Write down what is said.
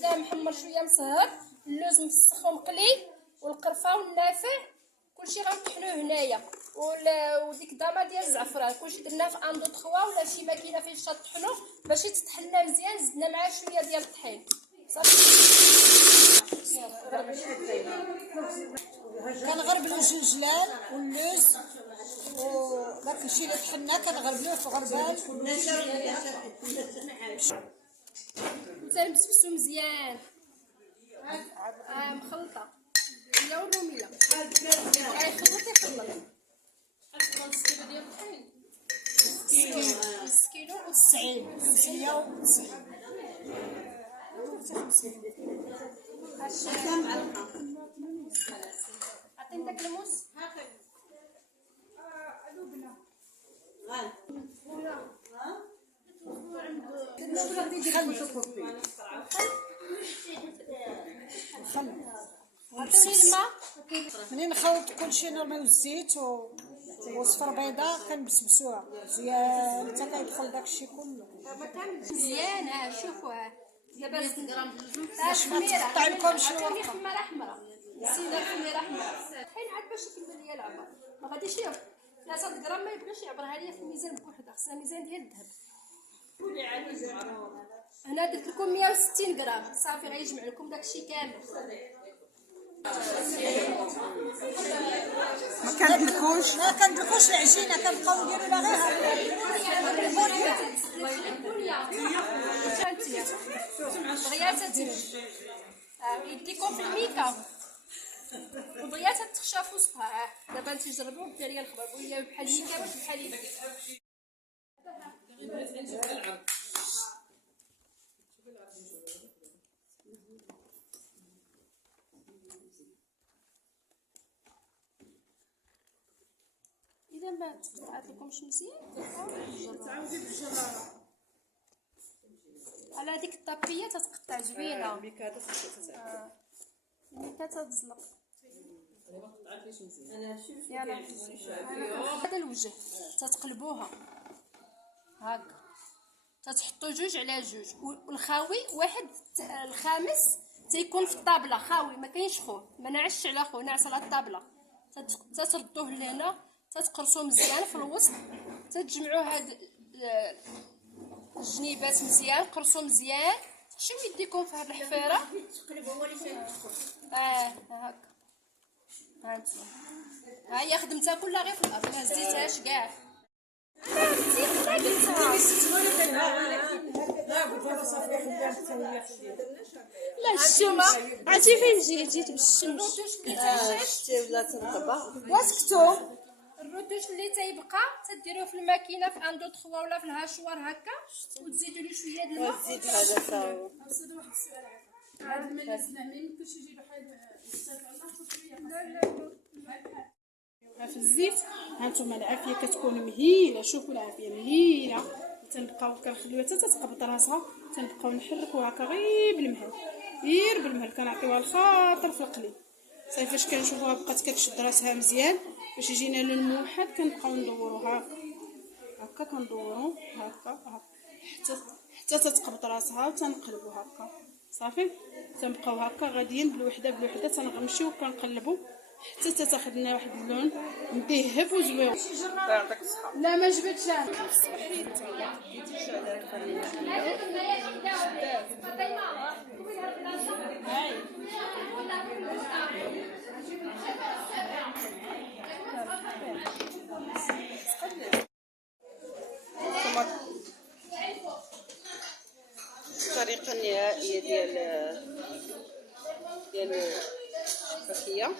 الزبده محمر شويه مصهر، اللوز مفسخ ومقلي، والقرفه والنافع كلشي غنطحنوه هنايا، وديك الدامه ديال الزعفران كلشي درناه في اندو تخوا ولا شي ماكينه فين تطحنو باش يتطحن مزيان. زدنا معاه شويه ديال الطحين صافي. كنغربلو الجنجلان واللوز وداك الشيء اللي طحنا كنغربلوه في غربال تنبسبسو مزيان. مخلطه هي والروميه يخلط نص كيلو و 90 190. عطيني داك الموس عطيني الماء. منين نخلط كلشي نرميو الزيت وصفر بيضاء كنبسبسوها مزيان حتى كيدخل داكشي كله مزيان. شوفوا دابا باش ما تقطع لكمش الورقه. خميره حمراء نسينا خميره حمراء حين عاد باش يكمل ليا العبر ما غاديش 3 غرام ما يبغيش يعبرها ليا في الميزان بوحدها، خصنا ميزان ديال الذهب. هنا درت لكم 160 غرام صافي غيجمع لكم داكشي كامل. ما كندلكوش العجينه كنبقاو نديرو لها غير يديكم في الميكا وبغيات تخشى في وسطها. دابا انت جربوا ودير لي الخبر وهي بحال الميكا واش بحال اذا ما تقطعت لكمش مزيان تعاودي بالجراره على هذيك الطابيه تتقطع زوينه. الميكا تتزلق هذا الوجه تتقلبوها هكا تتحطوا جوج على جوج والخاوي واحد الخامس تيكون في الطابله خاوي ما كاينش خوه ما نعش على خوه ناعس على الطابله. تتردوه لهنا تتقرصوه مزيان في الوسط تتجمعوا هاد الجنيبات مزيان قرصوا مزيان تخشيو يديكم في هاد الحفيره تقلبوا هو اللي تيدخل هكا هانتوما ها هي خدمتها كلها غير في الارض ما هزيتهاش كاع. لا الشمع عرفتي فين جيت بالشمس شتي ولات رطبه واسكتوا. الردوش اللي تيبقى تديروه في الماكينه في اندو تخوا ولا في الهاشوار هكا وتزيدوا له شويه د الماء. زيد هذا صاوي. نصيدوا واحد السؤال عاد ما لازم ما يمكنش يجي بحال يستافع الله شويه. لا في الزيت هانتوما العافيه كتكون مهيله. شوفوا العافيه مهيله تنبقاو كنخليوها حتى تتقبط راسها تنبقاو نحركوها هكا غير بالمهل كنعطيوها الخاطر في القلي صافي. فاش كنشوفوها بقات كتشد راسها مزيان باش يجينا لون موحد كنبقاو ندوروها هكا كندورو هكا حتى تتقبط راسها وتنقلبو هكا صافي. تنبقاو هكا غاديين بالوحده تنغمشيو وكنقلبو حتى تاخذ لنا واحد اللون مذهب وزوين. يعطيك الصحه. لا ما جبتش الطريقه النهائيه ديال الفاكهه.